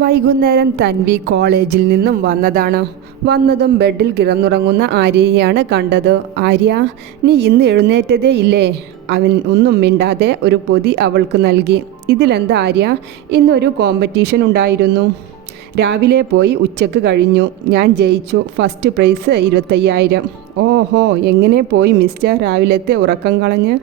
വൈകുന്നേരം തൻവി കോളേജിൽ നിന്നും വന്നതും ബെഡിൽ കിടന്നുറങ്ങുന്ന ആര്യയെയാണ് കണ്ടത്. ആര്യ, നീ ഇന്ന് എഴുന്നേറ്റതേ ഇല്ലേ? അവൻ ഒന്നും മിണ്ടാതെ ഒരു പൊതി അവൾക്ക് നൽകി. ഇതിലെന്താ ആര്യ? ഇന്നൊരു കോമ്പറ്റീഷൻ ഉണ്ടായിരുന്നു. രാവിലെ പോയി ഉച്ചക്ക് കഴിഞ്ഞു. ഞാൻ ജയിച്ചു. First prize 25,000. ഓഹോ, എങ്ങനെ പോയി മിസ്റ്റർ? രാവിലത്തെ ഉറക്കം കളഞ്ഞ്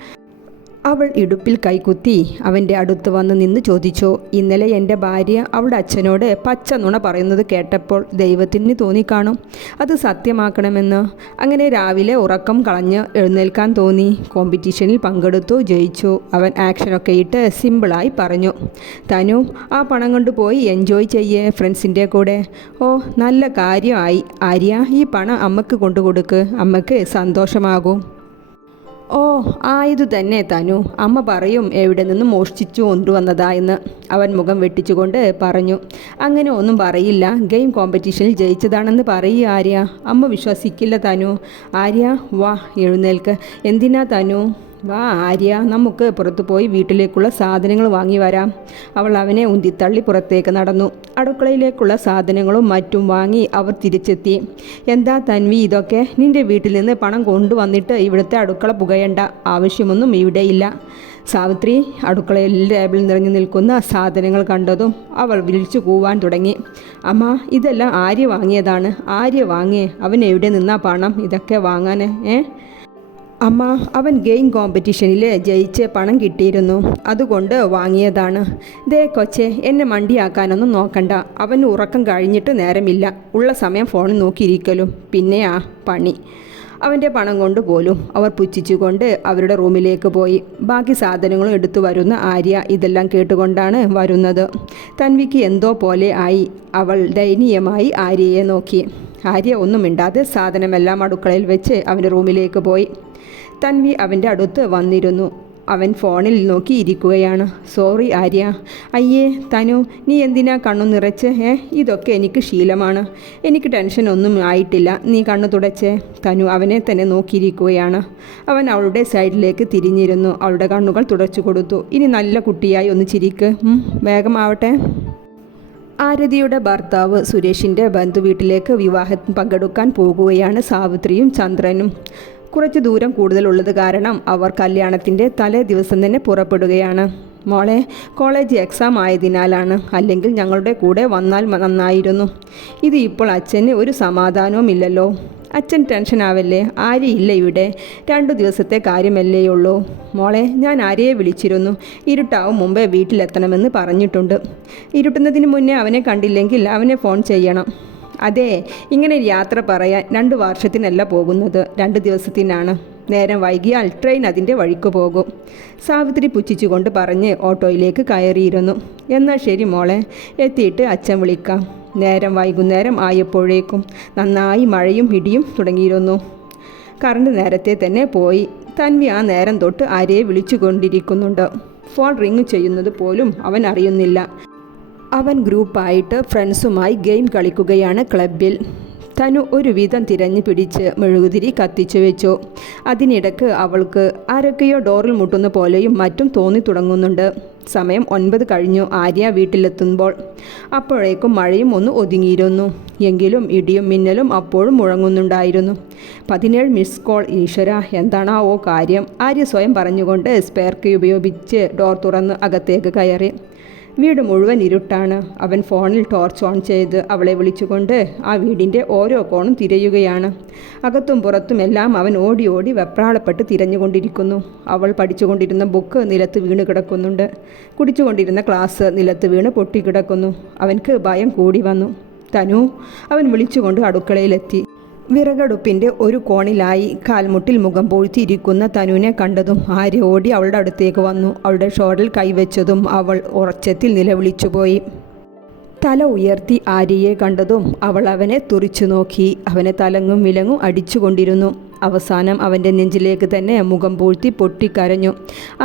അവൾ ഇടുപ്പിൽ കൈകുത്തി അവൻ്റെ അടുത്ത് വന്ന് നിന്ന് ചോദിച്ചു. ഇന്നലെ എൻ്റെ ഭാര്യ അവളുടെ അച്ഛനോട് പച്ച നുണ പറയുന്നത് കേട്ടപ്പോൾ ദൈവത്തിന് തോന്നിക്കാണും അത് സത്യമാക്കണമെന്ന്. അങ്ങനെ രാവിലെ ഉറക്കം കളഞ്ഞ് എഴുന്നേൽക്കാൻ തോന്നി. കോമ്പറ്റീഷനിൽ പങ്കെടുത്തു, ജയിച്ചു. അവൻ ആക്ഷനൊക്കെ ഇട്ട് സിമ്പിളായി പറഞ്ഞു. തനു, ആ പണം കൊണ്ട് പോയി എൻജോയ് ചെയ്യേ ഫ്രണ്ട്സിൻ്റെ കൂടെ. ഓ, നല്ല കാര്യമായി ആര്യ. ഈ പണം അമ്മക്ക് കൊണ്ടുകൊടുക്ക്, അമ്മക്ക് സന്തോഷമാകും. ഓ, ആയതു തന്നെ തനു. അമ്മ പറയും എവിടെ നിന്ന് മോഷ്ടിച്ചു കൊണ്ടുവന്നതാ എന്ന്. അവൻ മുഖം വെട്ടിച്ചുകൊണ്ട് പറഞ്ഞു. അങ്ങനെ ഒന്നും പറയില്ല. ഗെയിം കോമ്പറ്റീഷനിൽ ജയിച്ചതാണെന്ന് പറയുക ആര്യ. അമ്മ വിശ്വസിക്കില്ല തനു. ആര്യ, വാ എഴുന്നേൽക്ക്. എന്തിനാ തനു? വാ ആര്യ, നമുക്ക് പുറത്തു പോയി വീട്ടിലേക്കുള്ള സാധനങ്ങൾ വാങ്ങി വരാം. അവൾ അവനെ ഉന്തിത്തള്ളി പുറത്തേക്ക് നടന്നു. അടുക്കളയിലേക്കുള്ള സാധനങ്ങളും മറ്റും വാങ്ങി അവർ തിരിച്ചെത്തി. എന്താ തൻവി ഇതൊക്കെ? നിന്റെ വീട്ടിൽ നിന്ന് പണം കൊണ്ടുവന്നിട്ട് ഇവിടുത്തെ അടുക്കള പുകയണ്ട ആവശ്യമൊന്നും ഇവിടെയില്ല. സാവിത്രി അടുക്കളയിൽ ടേബിൾ നിറഞ്ഞു നിൽക്കുന്ന സാധനങ്ങൾ കണ്ടതും അവൾ വിളിച്ചു കൂവാൻ തുടങ്ങി. അമ്മ, ഇതെല്ലാം ആര്യ വാങ്ങിയതാണ്. ആര്യ വാങ്ങിയേ. അവൻ എവിടെ നിന്നാ പണം ഇതൊക്കെ വാങ്ങാൻ? അമ്മ, അവൻ ഗെയിം കോമ്പറ്റീഷനിൽ ജയിച്ച് പണം കിട്ടിയിരുന്നു, അതുകൊണ്ട് വാങ്ങിയതാണ്. ദേ കൊച്ചെ, എന്നെ മണ്ടിയാക്കാനൊന്നും നോക്കണ്ട. അവന് ഉറക്കം കഴിഞ്ഞിട്ട് നേരമില്ല. ഉള്ള സമയം ഫോണിൽ നോക്കിയിരിക്കലും പിന്നെയാ പണി. അവൻ്റെ പണം കൊണ്ട് പോലും അവർ പുച്ഛിച്ചുകൊണ്ട് അവരുടെ റൂമിലേക്ക് പോയി. ബാക്കി സാധനങ്ങളും എടുത്തു വരുന്ന ആര്യ ഇതെല്ലാം കേട്ടുകൊണ്ടാണ് വരുന്നത്. തൻവിക്ക് എന്തോ പോലെ ആയി. അവൾ ദയനീയമായി ആര്യയെ നോക്കി. ആര്യ ഒന്നും മിണ്ടാതെ സാധനമെല്ലാം അടുക്കളയിൽ വെച്ച് അവൻ്റെ റൂമിലേക്ക് പോയി. തൻവി അവൻ്റെ അടുത്ത് വന്നിരുന്നു. അവൻ ഫോണിൽ നോക്കി ഇരിക്കുകയാണ്. സോറി ആര്യ. അയ്യേ തനു, നീ എന്തിനാ കണ്ണു നിറച്ച്? ഇതൊക്കെ എനിക്ക് ശീലമാണ്. എനിക്ക് ടെൻഷനൊന്നും ആയിട്ടില്ല. നീ കണ്ണു തുടച്ചേ. തനു അവനെ തന്നെ നോക്കിയിരിക്കുകയാണ്. അവൻ അവളുടെ സൈഡിലേക്ക് തിരിഞ്ഞിരുന്നു. അവളുടെ കണ്ണുകൾ തുടച്ചു കൊടുത്തു. ഇനി നല്ല കുട്ടിയായി ഒന്ന് ചിരിക്ക്. വേഗമാവട്ടെ. ആരതിയുടെ ഭർത്താവ് സുരേഷിൻ്റെ ബന്ധുവീട്ടിലേക്ക് വിവാഹത്തിന് പങ്കെടുക്കാൻ പോകുകയാണ് സാവിത്രിയും ചന്ദ്രനും. കുറച്ച് ദൂരം കൂടുതലുള്ളത് കാരണം അവർ കല്യാണത്തിൻ്റെ തലേ ദിവസം തന്നെ പുറപ്പെടുകയാണ്. മോളെ, കോളേജ് എക്സാം ആയതിനാലാണ്. അല്ലെങ്കിൽ ഞങ്ങളുടെ കൂടെ വന്നാൽ നന്നായിരുന്നു. ഇത് ഇപ്പോൾ അച്ഛന് ഒരു സമാധാനവുമില്ലല്ലോ. അച്ഛൻ ടെൻഷൻ ആവല്ലേ? ആര്യയില്ല ഇവിടെ. 2 ദിവസത്തെ കാര്യമല്ലേയുള്ളൂ. മോളെ, ഞാൻ ആര്യയെ വിളിച്ചിരുന്നു. ഇരുട്ടാവും മുമ്പേ വീട്ടിലെത്തണമെന്ന് പറഞ്ഞിട്ടുണ്ട്. ഇരുട്ടുന്നതിന് മുന്നേ അവനെ കണ്ടില്ലെങ്കിൽ അവനെ ഫോൺ ചെയ്യണം. അതെ, ഇങ്ങനെ യാത്ര പറയാൻ 2 വർഷത്തിനല്ല പോകുന്നത്, 2 ദിവസത്തിനാണ്. നേരം വൈകിയാൽ ട്രെയിൻ അതിൻ്റെ വഴിക്ക് പോകും. സാവിത്രി പുച്ഛിച്ചുകൊണ്ട് പറഞ്ഞ് ഓട്ടോയിലേക്ക് കയറിയിരുന്നു. എന്നാൽ ശരി മോളെ, എത്തിയിട്ട് അച്ഛൻ വിളിക്കാം. നേരം വൈകുന്നേരം ആയപ്പോഴേക്കും നന്നായി മഴയും ഇടിയും തുടങ്ങിയിരുന്നു. കറണ്ട് നേരത്തെ തന്നെ പോയി. തൻവി ആ നേരം തൊട്ട് ആര്യയെ വിളിച്ചു കൊണ്ടിരിക്കുന്നുണ്ട്. ഫോൺ റിങ് ചെയ്യുന്നത് പോലും അവൻ അറിയുന്നില്ല. അവൻ ഗ്രൂപ്പായിട്ട് ഫ്രണ്ട്സുമായി ഗെയിം കളിക്കുകയാണ് ക്ലബിൽ. തനു ഒരു വിധം തിരഞ്ഞു പിടിച്ച് മെഴുകുതിരി കത്തിച്ചു വെച്ചു. അതിനിടക്ക് അവൾക്ക് ആരൊക്കെയോ ഡോറിൽ മുട്ടുന്ന പോലെയും മറ്റും തോന്നി തുടങ്ങുന്നുണ്ട്. സമയം 9 കഴിഞ്ഞു ആര്യ വീട്ടിലെത്തുമ്പോൾ. അപ്പോഴേക്കും മഴയും ഒന്ന് ഒതുങ്ങിയിരുന്നു. എങ്കിലും ഇടിയും മിന്നലും അപ്പോഴും മുഴങ്ങുന്നുണ്ടായിരുന്നു. 17 മിസ് കോൾ. ഈശ്വര, എന്താണാവോ കാര്യം? ആര്യ സ്വയം പറഞ്ഞുകൊണ്ട് സ്പെയർ കീ ഉപയോഗിച്ച് ഡോർ തുറന്ന് അകത്തേക്ക് കയറി. വീട് മുഴുവൻ ഇരുട്ടാണ്. അവൻ ഫോണിൽ ടോർച്ച് ഓൺ ചെയ്ത് അവളെ വിളിച്ചുകൊണ്ട് ആ വീടിൻ്റെ ഓരോ കോണും തിരയുകയാണ്. അകത്തും പുറത്തുമെല്ലാം അവൻ ഓടി ഓടി വെപ്രാളപ്പെട്ട് തിരഞ്ഞുകൊണ്ടിരിക്കുന്നു. അവൾ പഠിച്ചുകൊണ്ടിരുന്ന ബുക്ക് നിലത്ത് വീണ് കിടക്കുന്നുണ്ട്. കുടിച്ചുകൊണ്ടിരുന്ന ഗ്ലാസ് നിലത്ത് വീണ് പൊട്ടിക്കിടക്കുന്നു. അവൻക്ക് ഭയം കൂടി വന്നു. തനു, അവൻ വിളിച്ചുകൊണ്ട് അടുക്കളയിലെത്തി. വിറകടുപ്പിൻ്റെ ഒരു കോണിലായി കാൽമുട്ടിൽ മുഖം പൂഴ്ത്തിയിരിക്കുന്ന തനുവിനെ കണ്ടതും ആര്യ ഓടി അവളുടെ അടുത്തേക്ക് വന്നു. അവളുടെ ഷോൾഡറിൽ കൈവച്ചതും അവൾ ഉറച്ചത്തിൽ നിലവിളിച്ചുപോയി. തല ഉയർത്തി ആര്യയെ കണ്ടതും അവൾ അവനെ തുറിച്ചു നോക്കി. അവനെ തലങ്ങും വിലങ്ങും അടിച്ചുകൊണ്ടിരുന്നു. അവസാനം അവൻ്റെ നെഞ്ചിലേക്ക് തന്നെ മുഖം പൂഴ്ത്തി പൊട്ടിക്കരഞ്ഞു.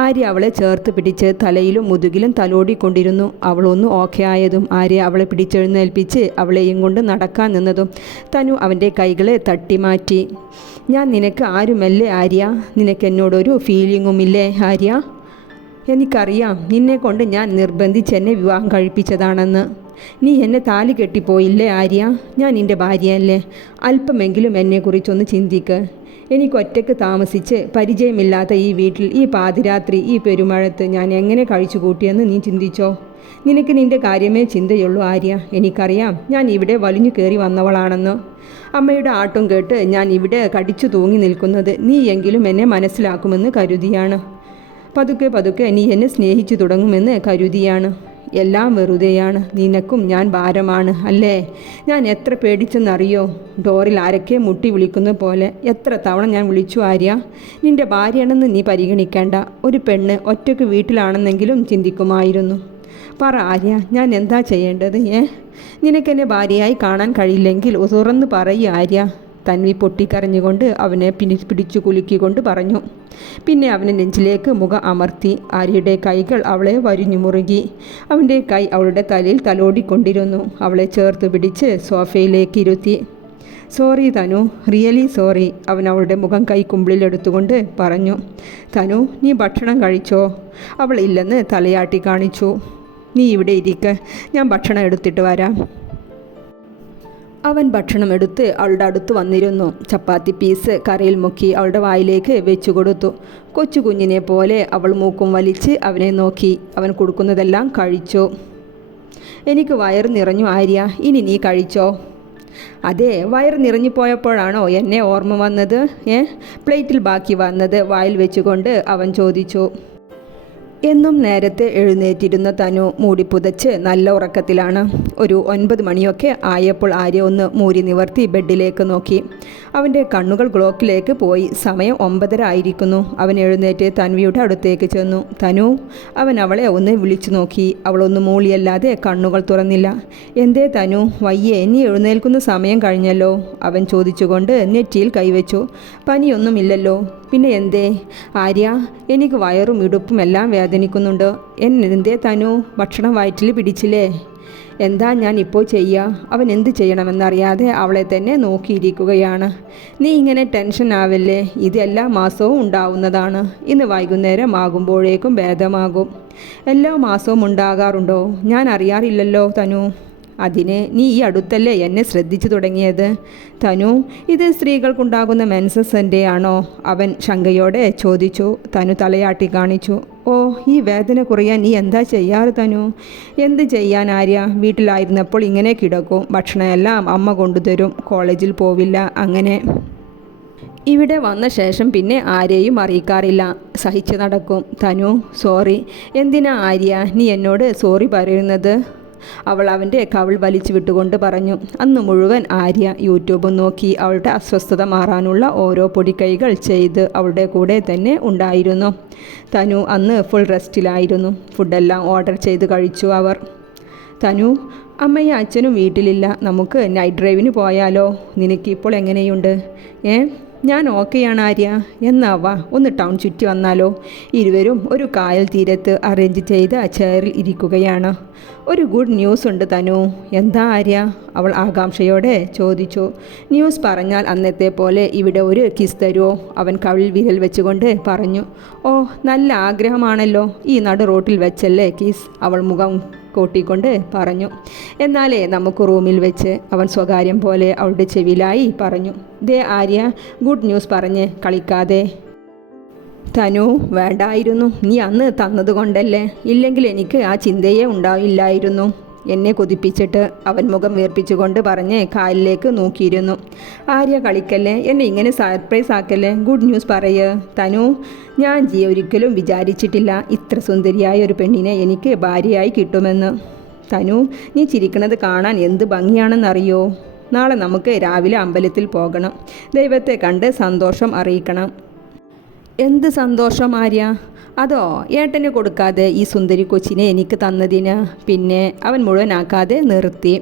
ആര്യ അവളെ ചേർത്ത് പിടിച്ച് തലയിലും മുതുകിലും തലോടിക്കൊണ്ടിരുന്നു. അവളൊന്ന് ഓക്കെ ആയതും ആര്യ അവളെ പിടിച്ചെഴുന്നേൽപ്പിച്ച് അവളെയും കൊണ്ട് നടക്കാൻ നിന്നതും തനു അവൻ്റെ കൈകളെ തട്ടിമാറ്റി. ഞാൻ നിനക്ക് ആരുമല്ലേ ആര്യ? നിനക്കെന്നോടൊരു ഫീലിങ്ങുമില്ലേ ആര്യ? എനിക്കറിയാം, നിന്നെക്കൊണ്ട് ഞാൻ നിർബന്ധിച്ചെന്നെ വിവാഹം കഴിപ്പിച്ചതാണെന്ന്. നീ എന്നെ താലി കെട്ടിപ്പോയില്ലേ ആര്യ? ഞാൻ നിൻ്റെ ഭാര്യയല്ലേ? അല്പമെങ്കിലും എന്നെക്കുറിച്ചൊന്ന് ചിന്തിക്ക്. എനിക്ക് ഒറ്റയ്ക്ക് താമസിച്ച് പരിചയമില്ലാത്ത ഈ വീട്ടിൽ ഈ പാതിരാത്രി ഈ പെരുമഴത്ത് ഞാൻ എങ്ങനെ കഴിച്ചു കൂട്ടിയെന്ന് നീ ചിന്തിച്ചോ? നിനക്ക് നിൻ്റെ കാര്യമേ ചിന്തയുള്ളൂ ആര്യ. എനിക്കറിയാം ഞാൻ ഇവിടെ വലിഞ്ഞു കയറി വന്നവളാണെന്ന്. അമ്മയുടെ ആട്ടും കേട്ട് ഞാൻ ഇവിടെ കടിച്ചു തൂങ്ങി നിൽക്കുന്നത് നീയെങ്കിലും എന്നെ മനസ്സിലാക്കുമെന്ന് കരുതിയാണ്. പതുക്കെ പതുക്കെ നീ എന്നെ സ്നേഹിച്ചു തുടങ്ങുമെന്ന് കരുതിയാണ്. എല്ലാം വെറുതെയാണ്. നിനക്കും ഞാൻ ഭാരമാണ് അല്ലേ? ഞാൻ എത്ര പേടിച്ചെന്നറിയോ? ഡോറിൽ ആരൊക്കെ മുട്ടി വിളിക്കുന്ന പോലെ എത്ര തവണ ഞാൻ വിളിച്ചു ആര്യ. നിൻ്റെ ഭാര്യയാണെന്ന് നീ പരിഗണിക്കേണ്ട. ഒരു പെണ്ണ് ഒറ്റയ്ക്ക് വീട്ടിലാണെന്നെങ്കിലും ചിന്തിക്കുമായിരുന്നു. പറ ആര്യ, ഞാൻ എന്താ ചെയ്യേണ്ടത്? നിനക്കെന്നെ ഭാര്യയായി കാണാൻ കഴിയില്ലെങ്കിൽ തുറന്ന് പറയൂ ആര്യ. തൻവി പൊട്ടിക്കരഞ്ഞുകൊണ്ട് അവനെ പിടിച്ചു കുലുക്കിക്കൊണ്ട് പറഞ്ഞു. പിന്നെ അവനെ നെഞ്ചിലേക്ക് മുഖം അമർത്തി. ആര്യയുടെ കൈകൾ അവളെ വരിഞ്ഞു മുറുകി. അവൻ്റെ കൈ അവളുടെ തലയിൽ തലോടിക്കൊണ്ടിരുന്നു. അവളെ ചേർത്ത് പിടിച്ച് സോഫയിലേക്ക് ഇരുത്തി. സോറി തനു, റിയലി സോറി, അവൻ അവളുടെ മുഖം കൈക്കുമ്പിളിലെടുത്തുകൊണ്ട് പറഞ്ഞു. തനു, നീ ഭക്ഷണം കഴിച്ചോ? അവൾ ഇല്ലെന്ന് തലയാട്ടി കാണിച്ചു. നീ ഇവിടെ ഇരിക്ക്, ഞാൻ ഭക്ഷണം എടുത്തിട്ട് വരാം. അവൻ ഭക്ഷണം എടുത്ത് അവളുടെ അടുത്ത് വന്നിരുന്നു. ചപ്പാത്തി പീസ് കറിയിൽ മുക്കി അവളുടെ വായിലേക്ക് വെച്ചു കൊടുത്തു. കൊച്ചു കുഞ്ഞിനെ പോലെ അവൾ മൂക്കും വലിച്ച് അവനെ നോക്കി. അവൻ കൊടുക്കുന്നതെല്ലാം കഴിച്ചു. എനിക്ക് വയറ് നിറഞ്ഞു ആര്യ, ഇനി നീ കഴിച്ചോ? അതെ, വയറ് നിറഞ്ഞു പോയപ്പോഴാണോ എന്നെ ഓർമ്മ വന്നത്? പ്ലേറ്റിൽ ബാക്കി വന്നത് വായിൽ വെച്ചുകൊണ്ട് അവൻ ചോദിച്ചു. എന്നും നേരത്തെ എഴുന്നേറ്റിരുന്ന തനു മൂടിപ്പുതച്ച് നല്ല ഉറക്കത്തിലാണ്. ഒരു 9 മണിയൊക്കെ ആയപ്പോൾ ആര്യ ഒന്ന് മൂരി നിവർത്തി ബെഡിലേക്ക് നോക്കി. അവൻ്റെ കണ്ണുകൾ ക്ലോക്കിലേക്ക് പോയി. സമയം 9:30 ആയിരിക്കുന്നു. അവൻ എഴുന്നേറ്റ് തൻവിയുടെ അടുത്തേക്ക് ചെന്നു. തനു, അവൻ അവളെ ഒന്ന് വിളിച്ചു നോക്കി. അവളൊന്ന് മൂളിയല്ലാതെ കണ്ണുകൾ തുറന്നില്ല. എന്തേ തനു, വയ്യേ? നീ എഴുന്നേൽക്കുന്ന സമയം കഴിഞ്ഞല്ലോ, അവൻ ചോദിച്ചുകൊണ്ട് നെറ്റിയിൽ കൈവച്ചു. പനിയൊന്നുമില്ലല്ലോ? പിന്നെ എന്തേ? ആര്യ, എനിക്ക് വയറും ഇടുപ്പും എല്ലാം വേദനിക്കുന്നുണ്ട്. എന്തേ തനു, ഭക്ഷണം വയറ്റിൽ പിടിച്ചില്ലേ? എന്താ ഞാൻ ഇപ്പോൾ ചെയ്യുക? അവൻ എന്ത് ചെയ്യണമെന്നറിയാതെ അവളെ തന്നെ നോക്കിയിരിക്കുകയാണ്. നീ ഇങ്ങനെ ടെൻഷൻ ആവല്ലേ, ഇത് എല്ലാ മാസവും ഉണ്ടാവുന്നതാണ്. ഇന്ന് വൈകുന്നേരം ആകുമ്പോഴേക്കും ഭേദമാകും. എല്ലാ മാസവും ഉണ്ടാകാറുണ്ടോ? ഞാൻ അറിയാറില്ലല്ലോ തനു. അതിന് നീ ഈ അടുത്തല്ലേ എന്നെ ശ്രദ്ധിച്ചു തുടങ്ങിയത്? തനു, ഇത് സ്ത്രീകൾക്കുണ്ടാകുന്ന മെൻസസിൻ്റെ ആണോ? അവൻ ശങ്കയോടെ ചോദിച്ചു. തനു തലയാട്ടി കാണിച്ചു. ഓ, ഈ വേദന കുറയാൻ നീ എന്താ ചെയ്യാറ് തനു? എന്ത് ചെയ്യാൻ ആര്യ, വീട്ടിലായിരുന്നപ്പോൾ ഇങ്ങനെ കിടക്കും. ഭക്ഷണമെല്ലാം അമ്മ കൊണ്ടുതരും. കോളേജിൽ പോവില്ല. അങ്ങനെ ഇവിടെ വന്ന ശേഷം പിന്നെ ആരെയും അറിയിക്കാറില്ല. സഹിച്ച് നടക്കും. തനു, സോറി. എന്തിനാ ആര്യ നീ എന്നോട് സോറി പറയുന്നത്? അവൾ അവൻ്റെ കവിൾ വലിച്ചു വിട്ടുകൊണ്ട് പറഞ്ഞു. അന്ന് മുഴുവൻ ആര്യ യൂട്യൂബ് നോക്കി അവളുടെ അസ്വസ്ഥത മാറാനുള്ള ഓരോ പൊടിക്കൈകൾ ചെയ്ത് അവളുടെ കൂടെ തന്നെ ഉണ്ടായിരുന്നു. തനു അന്ന് ഫുൾ റെസ്റ്റിലായിരുന്നു. ഫുഡെല്ലാം ഓർഡർ ചെയ്ത് കഴിച്ചു അവർ. തനു, അമ്മയും അച്ഛനും വീട്ടിലില്ല. നമുക്ക് നൈറ്റ് ഡ്രൈവിന് പോയാലോ? നിനക്കിപ്പോൾ എങ്ങനെയുണ്ട്? ഞാൻ ഓക്കെയാണ് ആര്യ. എന്നാവാ ഒന്ന് ടൗൺ ചുറ്റി വന്നാലോ? ഇരുവരും ഒരു കായൽ തീരത്ത് അറേഞ്ച് ചെയ്ത ചെയറിൽ ഇരിക്കുകയാണ്. ഒരു ഗുഡ് ന്യൂസ് ഉണ്ട് തനു. എന്താ ആര്യ? അവൾ ആകാംക്ഷയോടെ ചോദിച്ചു. ന്യൂസ് പറഞ്ഞാൽ അന്നത്തെ പോലെ ഇവിടെ ഒരു കിസ് തരുമോ? അവൻ കവിളിൽ വിരൽ വെച്ചുകൊണ്ട് പറഞ്ഞു. ഓ, നല്ല ആഗ്രഹമാണല്ലോ. ഈ നടു റോട്ടിൽ വെച്ചല്ലേ കിസ്? അവൾ മുഖം കൂട്ടിക്കൊണ്ട് പറഞ്ഞു. എന്നാലേ നമുക്ക് റൂമിൽ വെച്ച്, അവൻ സ്വകാര്യം പോലെ അവളുടെ ചെവിയിലായി പറഞ്ഞു. ദേ ആര്യ, ഗുഡ് ന്യൂസ് പറഞ്ഞ് കളിക്കാതെ. തനു, വേണ്ടായിരുന്നു. നീ അന്ന് തന്നതുകൊണ്ടല്ലേ. ഇല്ലെങ്കിൽ എനിക്ക് ആ ചിന്തയെ ഉണ്ടായില്ലായിരുന്നു. എന്നെ കൊതിപ്പിച്ചിട്ട്, അവൻ മുഖം വീർപ്പിച്ചുകൊണ്ട് പറഞ്ഞ് കാലിലേക്ക് നോക്കിയിരുന്നു. ആര്യ, കളിക്കല്ലേ, എന്നെ ഇങ്ങനെ സർപ്രൈസ് ആക്കല്ലേ. ഗുഡ് ന്യൂസ് പറയ് തനു. ഞാൻ ഒരിക്കലും വിചാരിച്ചിട്ടില്ല ഇത്ര സുന്ദരിയായ ഒരു പെണ്ണിനെ എനിക്ക് ഭാര്യയായി കിട്ടുമെന്ന്. തനു, നീ ചിരിക്കുന്നത് കാണാൻ എന്ത് ഭംഗിയാണെന്നറിയോ? നാളെ നമുക്ക് രാവിലെ അമ്പലത്തിൽ പോകണം. ദൈവത്തെ കണ്ട് സന്തോഷം അറിയിക്കണം. എന്ത് സന്തോഷം ആര്യ? അതോ ഏട്ടന് കൊടുക്കാതെ ഈ സുന്ദരി കൊച്ചിനെ എനിക്ക് തന്നതിന്? പിന്നെ അവൻ മുഴുവനാക്കാതെ നിർത്തി.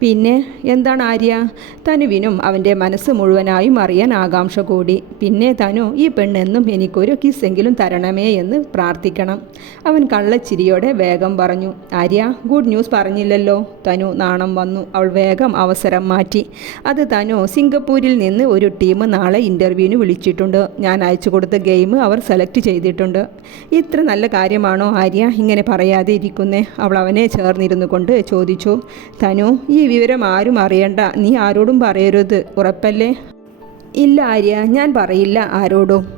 പിന്നെ എന്താണ് ആര്യ? തനുവിനും അവൻ്റെ മനസ്സ് മുഴുവനായും അറിയാൻ ആകാംക്ഷ കൂടി. പിന്നെ തനു, ഈ പെണ്ണെന്നും എനിക്കൊരു കിസ്സെങ്കിലും തരണമേ എന്ന് പ്രാർത്ഥിക്കണം. അവൻ കള്ളച്ചിരിയോടെ വേഗം പറഞ്ഞു. ആര്യ, ഗുഡ് ന്യൂസ് പറഞ്ഞില്ലല്ലോ. തനു നാണം വന്നു. അവൾ വേഗം അവസരം മാറ്റി. അത് തനു, സിംഗപ്പൂരിൽ നിന്ന് ഒരു ടീം നാളെ ഇൻ്റർവ്യൂവിന് വിളിച്ചിട്ടുണ്ട്. ഞാൻ അയച്ചു കൊടുത്ത ഗെയിം അവർ സെലക്ട് ചെയ്തിട്ടുണ്ട്. ഇത്ര നല്ല കാര്യമാണോ ആര്യ ഇങ്ങനെ പറയാതെ ഇരിക്കുന്നേ? അവൾ അവനെ ചേർന്നിരുന്നു കൊണ്ട് ചോദിച്ചു. തനു, ഈ വിവരം ആരും അറിയണ്ട. നീ ആരോടും പറയരുത്, ഉറപ്പല്ലേ? ഇല്ല ആര്യ, ഞാൻ പറയില്ല ആരോടും.